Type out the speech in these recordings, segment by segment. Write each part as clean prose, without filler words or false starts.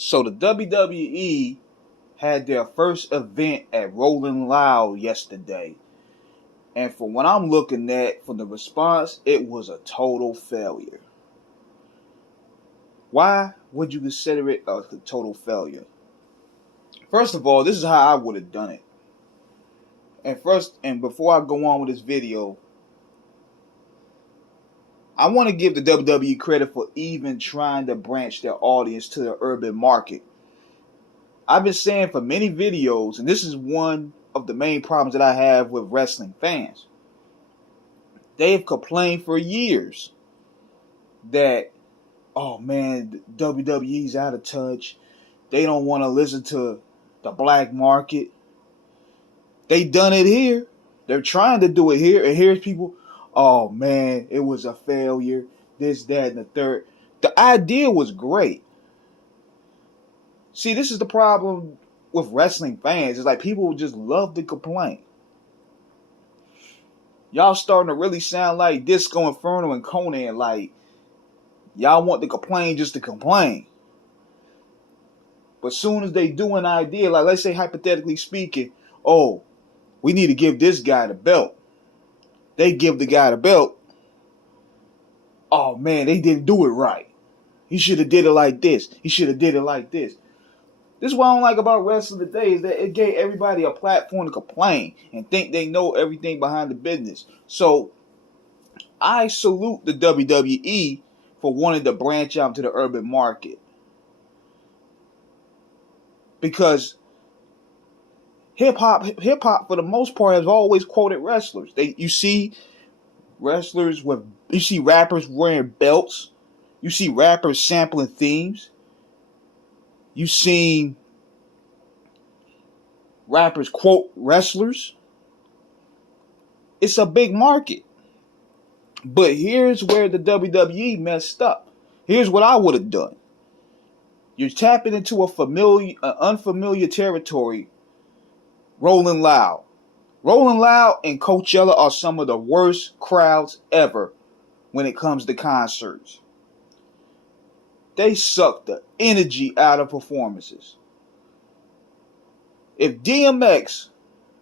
So the WWE had their first event at Rolling Loud yesterday. And from what I'm looking at, from the response, it was a total failure. Why would you consider it a total failure? First of all, this is how I would have done it. And before I go on with this video, I want to give the WWE credit for even trying to branch their audience to the urban market. I've been saying for many videos, and this is one of the main problems that I have with wrestling fans. They've complained for years that, oh man, WWE's out of touch. They don't want to listen to the black market. They done it here. They're trying to do it here. And here's people, oh man, it was a failure. This, that, and the third. The idea was great. See, this is the problem with wrestling fans. It's like people just love to complain. Y'all starting to really sound like Disco Inferno and Conan. Like, y'all want to complain just to complain. But soon as they do an idea, like let's say hypothetically speaking, oh, we need to give this guy the belt. They give the guy the belt. Oh man, they didn't do it right. He should have did it like this. He should have did it like this. This is what I don't like about wrestling today is that it gave everybody a platform to complain and think they know everything behind the business. So I salute the WWE for wanting to branch out to the urban market. Because hip hop for the most part has always quoted wrestlers. You see rappers wearing belts. You see rappers sampling themes. You seen rappers quote wrestlers. It's a big market. But here's where the WWE messed up. Here's what I would have done. You're tapping into unfamiliar territory. Rolling Loud. Rolling Loud and Coachella are some of the worst crowds ever when it comes to concerts. They suck the energy out of performances. If DMX,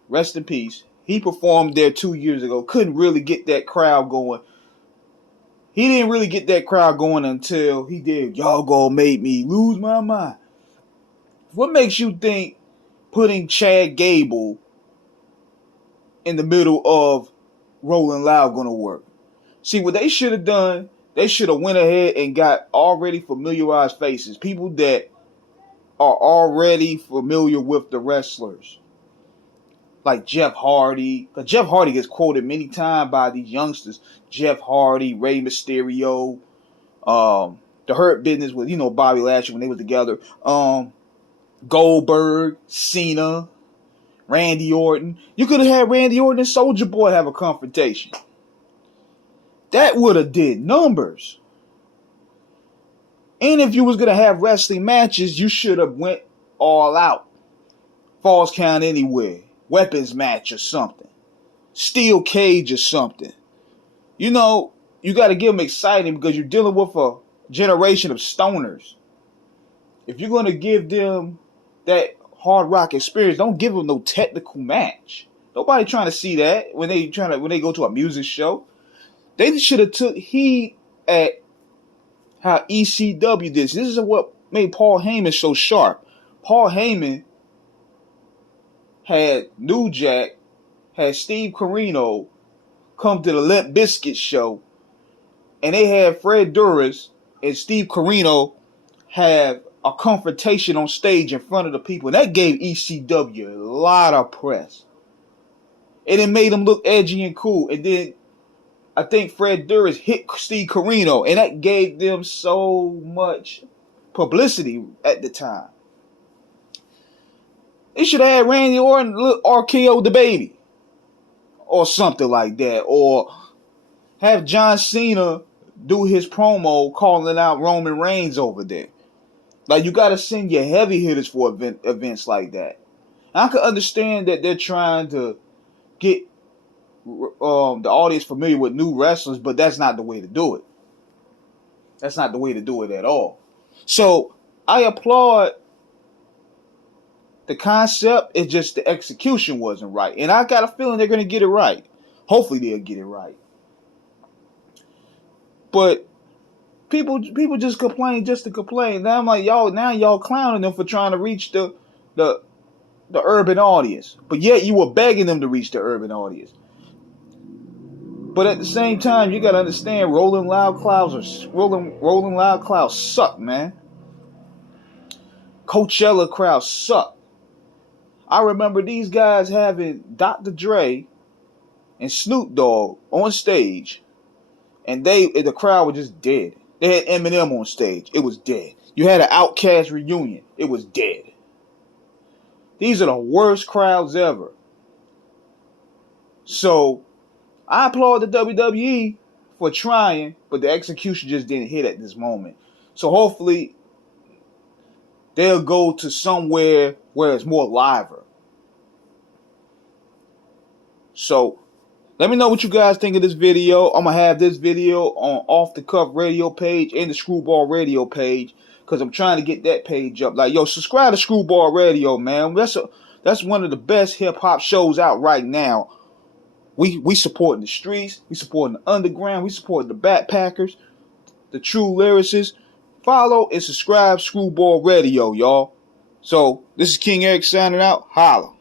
rest in peace, he performed there 2 years ago, couldn't really get that crowd going. He didn't really get that crowd going until he did Y'all Gonna Make Me Lose My Mind. What makes you think putting Chad Gable in the middle of Rolling Loud gonna work? See, what they should have done, they should have went ahead and got already familiarized faces. People that are already familiar with the wrestlers. Like Jeff Hardy. Because Jeff Hardy gets quoted many times by these youngsters. Jeff Hardy, Rey Mysterio, the Hurt Business with, Bobby Lashley when they was together. Goldberg, Cena, Randy Orton. You could have had Randy Orton and Soulja Boy have a confrontation. That would have did numbers. And if you was going to have wrestling matches, you should have went all out. Falls Count Anywhere. Weapons match or something. Steel cage or something. You got to give them exciting because you're dealing with a generation of stoners. If you're going to give them that hard rock experience, don't give them no technical match. Nobody trying to see that when they go to a music show. They should have took heed at how ECW did. This is what made Paul Heyman so sharp. Paul Heyman had New Jack, had Steve Corino come to the Limp Bizkit show, and they had Fred Durst and Steve Corino have a confrontation on stage in front of the people. And that gave ECW a lot of press. And it made them look edgy and cool. And then I think Fred Durst hit Steve Corino, and that gave them so much publicity at the time. They should have had Randy Orton RKO the baby. Or something like that. Or have John Cena do his promo calling out Roman Reigns over there. Like, you got to send your heavy hitters for events like that. And I can understand that they're trying to get the audience familiar with new wrestlers, but that's not the way to do it. That's not the way to do it at all. So I applaud the concept. It's just the execution wasn't right. And I got a feeling they're going to get it right. Hopefully they'll get it right. But people just complain just to complain. Now I'm like, y'all clowning them for trying to reach the urban audience. But yet you were begging them to reach the urban audience. But at the same time, you gotta understand, Rolling Loud Clouds suck, man. Coachella crowds suck. I remember these guys having Dr. Dre and Snoop Dogg on stage, and the crowd was just dead. They had Eminem on stage. It was dead. You had an Outkast reunion. It was dead. These are the worst crowds ever. So I applaud the WWE for trying, but the execution just didn't hit at this moment. So hopefully they'll go to somewhere where it's more liver. So let me know what you guys think of this video. I'm going to have this video on Off the Cuff Radio page and the Screwball Radio page, because I'm trying to get that page up. Like, yo, subscribe to Screwball Radio, man. That's one of the best hip-hop shows out right now. We supporting the streets. We supporting the underground. We supporting the backpackers, the true lyricists. Follow and subscribe Screwball Radio, y'all. So, this is King Eric signing out. Holla.